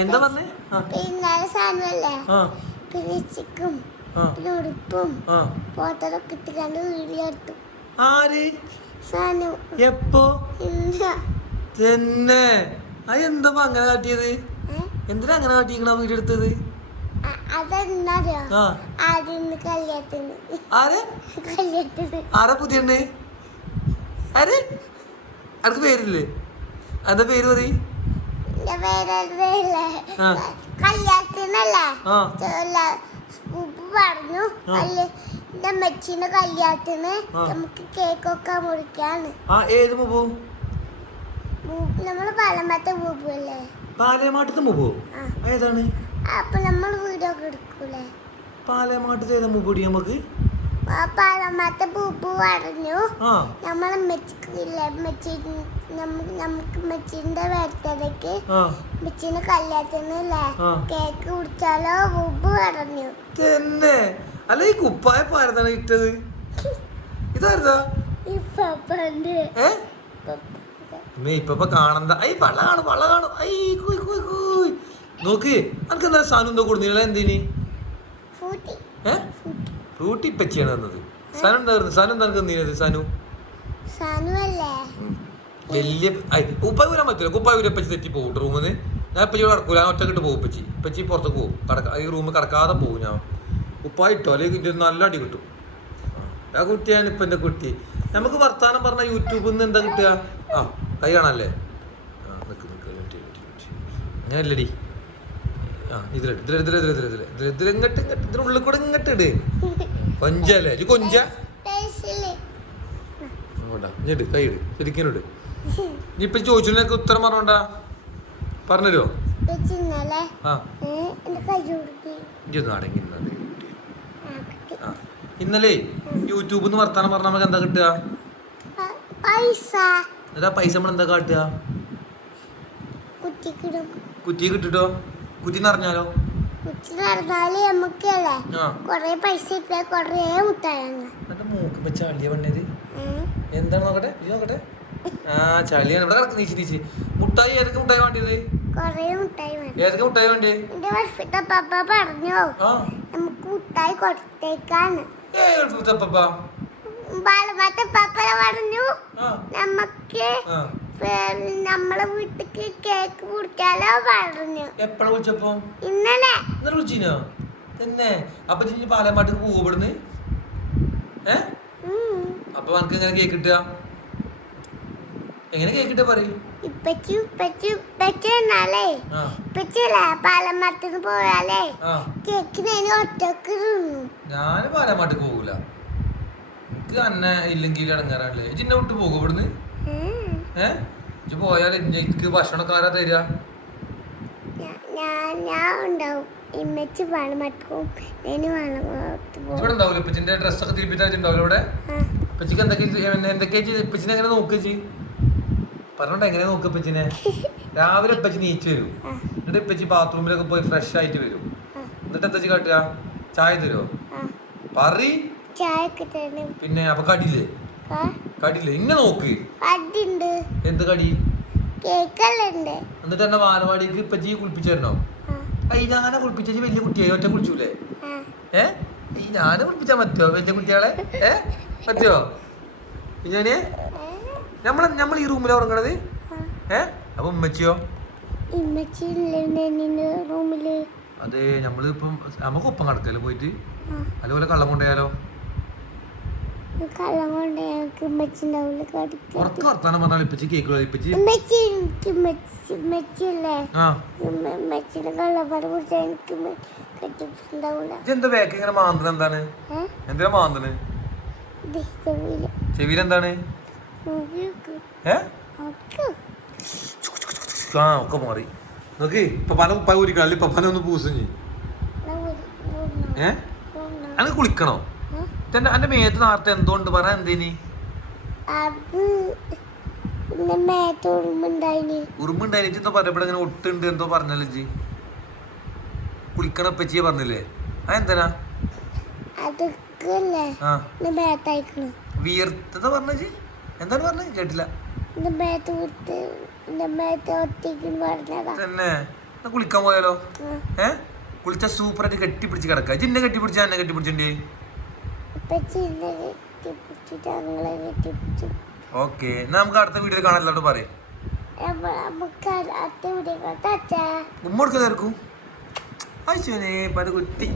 എന്താ പറഞ്ഞേ? പിന്നെ സാധനമല്ലേ? പിന്നെ ചിക്കും പിന്നെ ഉടുപ്പും പോത്തതൊക്കെ ഇട്ടുകൊണ്ട് വീഡിയോ എടുത്തു. ആര്? സാനു. എപ്പോ? തന്നെ. അത് എന്താ അങ്ങനെ കാട്ടിയത്? എന്തിനാ അങ്ങനെ കാട്ടിക്കണ വീഡിയോ എടുത്തത്? ആര്? പുതിയ ആര് അനക്ക് പേരില്ലേ? അതെ പേര് പറയും. കല്യാണത്തിനല്ലേ? പറഞ്ഞു. എന്റെ അമ്മച്ചീന്റെ കല്യാണത്തിന്. നമുക്ക് കേക്കൊക്കെ മുറിക്കാണ് ഏത് മുബു നമ്മൾ മുബു അല്ലേ പാലമാട്ടത്തെ മുബു ഏതാണ്? അപ്പൊ നമ്മൾ വീഡിയോ ഒക്കെ എടുക്കൂലേ പാലമാട്ടത്തെ മുബുടി നമുക്ക് പറഞ്ഞു. നമ്മളെ നമുക്ക് മെച്ചിന്റെ ആ. മെച്ചിന്റെ കല്യാണത്തിനല്ലേ കേക്ക് കുടിച്ചാലോ? ബുബു പറഞ്ഞു. തന്നെ. അല്ല ഈ കുപ്പായ പാരതാണ് ഇട്ടത്? ഇതായിരുന്നാ ഇപ്പൊ കാണണ്ട. ഐ വള്ള കാണും വള്ള കാണും. ഐ കുയ് കുയ് കുയ്. നോക്ക് അനക്ക് എന്താ സാധനം എന്തോ കൊടുന്നില്ല? എന്തിനി? ഫ്രൂട്ടി പച്ചിയാണ് തന്നത്. സനു എന്തായിരുന്നു സനു എന്താണ് തന്നീനത് സാനു? വലിയ ഉപ്പായി പറ്റില്ല. പറ്റി തെറ്റി പോകും. റൂമിൽ ഞാൻ ഇപ്പച്ചി കടക്കൂല ഞാൻ ഒറ്റക്കിട്ട് പോകും പച്ചി പച്ചി പുറത്തേക്ക് പോകും. കടക്ക ഈ റൂമിൽ കടക്കാതെ പോകും ഞാൻ. ഉപ്പായി ഇട്ടോ? അല്ലെങ്കിൽ ഇത് നല്ല അടി കിട്ടും. ആ കുട്ടിയാണ് ഇപ്പം എന്റെ കുട്ടി. നമുക്ക് വർത്താനം പറഞ്ഞ യൂട്യൂബിൽ നിന്ന് എന്താ കിട്ടുക? ആ കൈ കാണാല്ലേ? ആ ഒരു മിനിറ്റ്, ഒരു മിനിറ്റ്, ഒരു മിനിറ്റ്. അങ്ങനല്ലടി ആ ഇതിലെ ഇതിലെ ഇതിലെ ഇതിലെ ഇതിലെ ഇതിലെ ഇതിൽ ഇതിൽ ഇങ്ങോട്ട് ഇങ്ങോട്ട് ഇതിനുള്ളിൽ കൂടെ ഇങ്ങോട്ട് ഇട്. കൊഞ്ചല്ലേ? ഇത് കൊഞ്ച? ഇട് കൈ ഇട്. ശരിക്കും ഇട്. നീ ഇപ്പൊ ചോദിച്ചു ഉത്തരം പറഞ്ഞോണ്ടാ. പറഞ്ഞോ വെച്ചിന്നല്ലേ ആ. എന്റെ കൈ കൊടുക്കി ഇജ്ജ് ഒന്ന് അടങ്ങി നിന്നത് കുട്ടി. ആ, കിട്ടി. ആ. ഇന്നലെ യൂട്യൂബിൽ നിന്ന് വർത്താനം പറഞ്ഞ നമുക്ക് എന്താ കിട്ടുക? പൈസ. എന്നിട്ട് പൈസ നമ്മൾ എന്താ കാട്ടുക? കുറ്റി കിട്ടിട്ടോ? കുറ്റി നിറഞ്ഞാലോ? കുറ്റി നടന്നാൽ നമുക്കല്ലേ കൊറേ പൈസ ഇട്ടാ കൊറേ മുട്ടായാണ് എന്നിട്ട് മൂക്ക് ഇപ്പൊ ചളിയ പണിയത്. എന്താണ് നോക്കട്ടെ? ഇത് നോക്കട്ടെ. ആ ചളിയാണ്. ഇവിടെ കിടക്ക് നീച്ച് നീച്ച്. മുട്ടായി ഏതൊക്കെ മുട്ടായി വേണ്ടിയത്? ഏതൊക്കെ മുട്ടായി വേണ്ടേ എന്റെ വർഷത്തെ പപ്പ പറഞ്ഞു. നമുക്ക് മുട്ടായി കൊടുത്തേക്കാണ് ഏ പപ്പ പറഞ്ഞു. നമുക്ക് നമ്മളെ വീട്ടിക്ക് കേക്ക് കുടിക്കാലോ പറഞ്ഞു. എപ്പോഴാ വിളിച്ചപ്പോ? ഇന്നലെ. ഇന്നലെ വിളിച്ചിനോ? തന്നെ അപ്പൊ ചേച്ചി പാലമാട്ടിക്ക് പോവോ ഇവിടുന്ന്? ഏ? അപ്പൊ എങ്ങനെ കേക്ക് കിട്ടുക? എങ്ങനെ കേക്ക് കിട്ടുക പറയും? ഇപ്പച്ചി ഇപ്പച്ചി ഇപ്പച്ചി എന്നാലേ ആ. ഇപ്പച്ചില്ലേ പാലമരത്തിന് പോയാലേ ആ. കേക്കിന് അതിന് ഒറ്റയ്ക്ക് തിന്നും. ഞാൻ പാലമാട്ടിക്ക് പോകൂല. എനിക്ക് അന്ന ഇല്ലെങ്കിൽ ഇടങ്ങാറാണല്ലേ. ചിന്ന വിട്ട് പോകും ഇവിടുന്ന്? ഉം. ഏ? ഇജ്ജ് പോയാൽ എനിക്ക് ഭക്ഷണമൊക്കെ ആരാ തരിക? ഇവിടെ ഉണ്ടാവില്ല ഇപ്പച്ചിന്റെ ഡ്രസ്സൊക്കെ ഇവിടെ. ഇപ്പച്ചിക്ക് എന്തൊക്കെ എന്തൊക്കെയാ ഇപ്പച്ചിനെ എങ്ങനെ പറഞ്ഞോണ്ട് എങ്ങനെ ഇപ്പച്ചിനെ? രാവിലെ ഇപ്പച്ചി നീച്ച് വരും. എന്നിട്ട് ഇപ്പച്ചി ബാത്റൂമിലൊക്കെ പോയി ഫ്രഷ് ആയിട്ട് വരും. എന്നിട്ട് എന്താ കാട്ടുക? ചായ തരുമോ പറ പിന്നെ അപ്പൊ കടിയില്ലേ? കടിയില്ലേ? ഇന്നെ നോക്ക്. എന്ത് കടി? കേക്കെല്ലാം ഉണ്ട് എന്നിട്ട് എന്നെ വാനവാടിക്ക് ഇപ്പൊ കുളിപ്പിച്ചിരുന്നോ ആ. അയ്യ ഞാനെ കുളിപ്പിച്ച വലിയ കുട്ടിയായി ഒറ്റ കുളിച്ചൂലേ. ഏ? ഈ ഞാനെ കുളിപ്പിച്ചാ പറ്റുമോ വലിയ കുട്ടികളെ ഏ? പറ്റുമോ ഞാനേ നമ്മൾ നമ്മൾ ഈ റൂമിലാ ഉറങ്ങണത്. ഏ? അപ്പൊ ഉമ്മച്ചിയോ? അതെ നമ്മളിപ്പം നമുക്ക് ഒപ്പം കടക്കല്ലോ പോയിട്ട് അതുപോലെ കള്ളം കൊണ്ടുപോയാലോ? കള്ളം കൊണ്ട് ഞങ്ങൾക്ക് വർത്താനം പറഞ്ഞാൽ ഇപ്പച്ചി എനിക്ക് ആ. ഇമ്മ- ഇമ്മച്ചിയുടെ കള്ളപ്പാട് കുറിച്ച് എനിക്ക് കെട്ടിട്ടുണ്ടാവില്ല ഇജ്ജ് എന്താ ബാക്ക് ഇങ്ങനെ മാന്തണ എന്താണ്? ഏ? എന്തിനാ മാന്തണ് ഇഷ്ടമില്ല ചെവിയിൽ എന്താണ്? നോക്കി നോക്ക് ഏ? നോക്ക് ആ ഒക്കെ മാറി. നോക്കി പപ്പാനെ ഉപ്പ ഒരു കളി പപ്പാനെ ഒന്ന് പൂസഞ്ഞ് ഏ? അങ്ങനെ കുളിക്കണോ? തന്റെ അന്റെ മേത്ത് നേരത്തെ എന്തുകൊണ്ട് പറ എന്തിന്? എന്തോ കേട്ടില്ല. തന്നെ. കുളിക്കാൻ പോയാലോ? ഏ? കുളിച്ച സൂപ്പറായിട്ട് കെട്ടിപ്പിടിച്ച് കിടക്ക. ജിന്നെ കെട്ടിപ്പിടിച്ചാ? എന്നെ കെട്ടിപ്പിടിച്ചിട്ടുണ്ടേ ഓക്കെ. നമുക്ക് അടുത്ത വീഡിയോ കാണാൻ പറയാം. ഉമ്മ കുട്ടി